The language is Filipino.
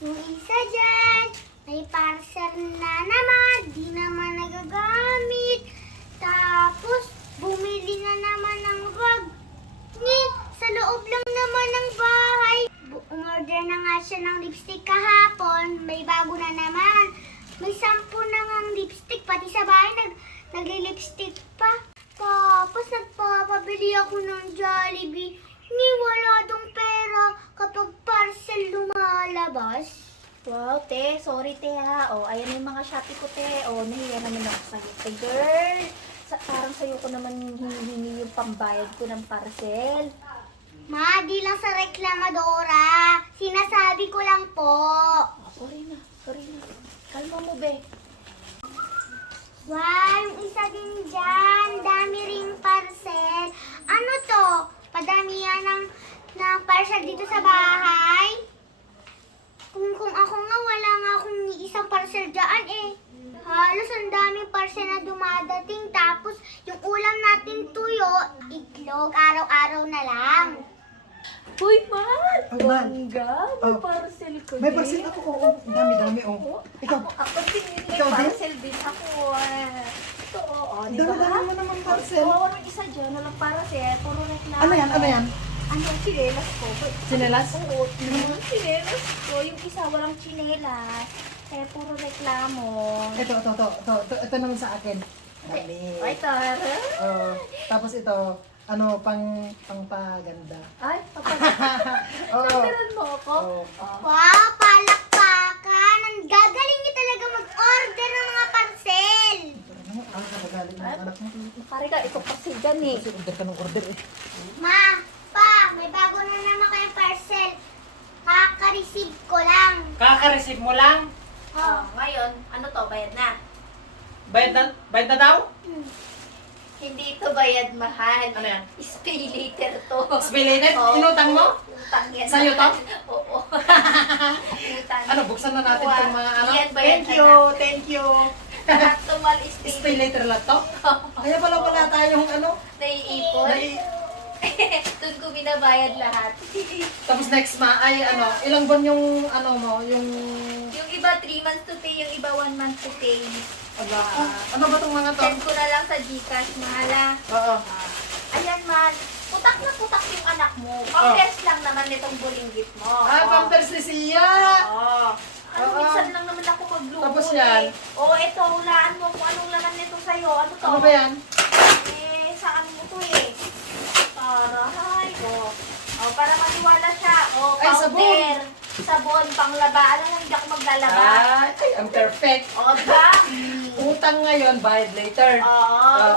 Yung isa dyan, may parcel na naman, di naman nagagamit. Tapos, bumili na naman ng bag. Sa loob lang naman ng bahay. Umorder na nga siya ng lipstick kahapon. May bago na naman. May 10 na ngang lipstick. Pati sa bahay nagli-lipstick pa. Tapos nagpapabili ako ng Jollibee. Wala dong pera kapag parcel lumalabas. Wow, te. Sorry, te, ha. O, ayan yung mga Shopee ko, te. O, nahiya naman ako sa'yo, te, girl. Parang sa'yo ko naman hinihingi yung pambayad ko ng parcel. Ma, di lang sa reklamadora. Sinasabi ko lang po. Sorry na. Kalma mo, be. Wow, yung isa din dyan. Dami ring parcel. Ano to? Padamihan ng parcel dito sa bahay? Kung ako nga, wala nga akong isang parcel dyan eh. Halos ang daming parcel na dumadating. Tapos yung ulam natin tuyo, itlog, araw-araw na lang. Uy, man! Oh, man. Bangga! May Oh. parcel ko May din. parcel ako, oo. Dami, oo. Ikaw, Ako din, may Ikaw din? parcel din ako. Ito, di ba? dami mo naman parcel. Oo, walang isa dyan. Walang parcel. Puro reklamo. Ano yan? Ano, chinelas ko. Chinelas? Oo, yung chinelas ko. Yung isa walang chinelas. Eh, puro reklamo. Ito naman sa akin. Dami. Ay, tara. Oh, tapos ito, pang paganda. Ay, Oo. papagdaran mo ako. Oo. Wow, palakpakan. Ang gagaling niyo talaga mag-order ng mga parcel. Ano ka magaling ng anak mo? Pare ka, ito kasi dyan eh. Kasi order ka ng order eh. Ma, pa, may bago na naman kayong parcel. Kaka-receive ko lang. Kaka-receive mo lang? Oh, ngayon, ano to? Bayad na? Bayad na daw? Hindi ito bayad mahal. Ano yan? Pay later to. Spilited? Oo. Inutang mo? Utang yan. Sa'yo to? Oo. Utang. Ano, buksan na natin itong mga ano? Yan, bayad Thank you. Lahat tumal is Stay later lang to? Kaya wala tayong ano? naiipon. Doon ko binabayad lahat. Tapos next ay ano, ilang buwan yung ano mo, yung... Yung iba 3 months to pay, yung iba 1 month to pay. Aba, ano ba itong mga to? Send ko na lang sa Gcash, mahala. Oo. Ayan, man. Putak na putak yung anak mo. Pampers lang naman nitong bulinggit mo. Ah, pampers ni Sia! Oo. Ano, Oo. minsan lang naman ako magluto. Tapos yan? Oo, eto, hulaan mo kung anong laman nito sa'yo. Ano to? Ano ba yan? Eh, saan mo to eh? Taray ko. Oh, para maniwala siya. Oh, Ay, powder. Sabon, panglaba. Alam mo, hindi ako maglalaba. Ay, I'm perfect. O, ba? Utang ngayon, bayad later. Oo. Oo.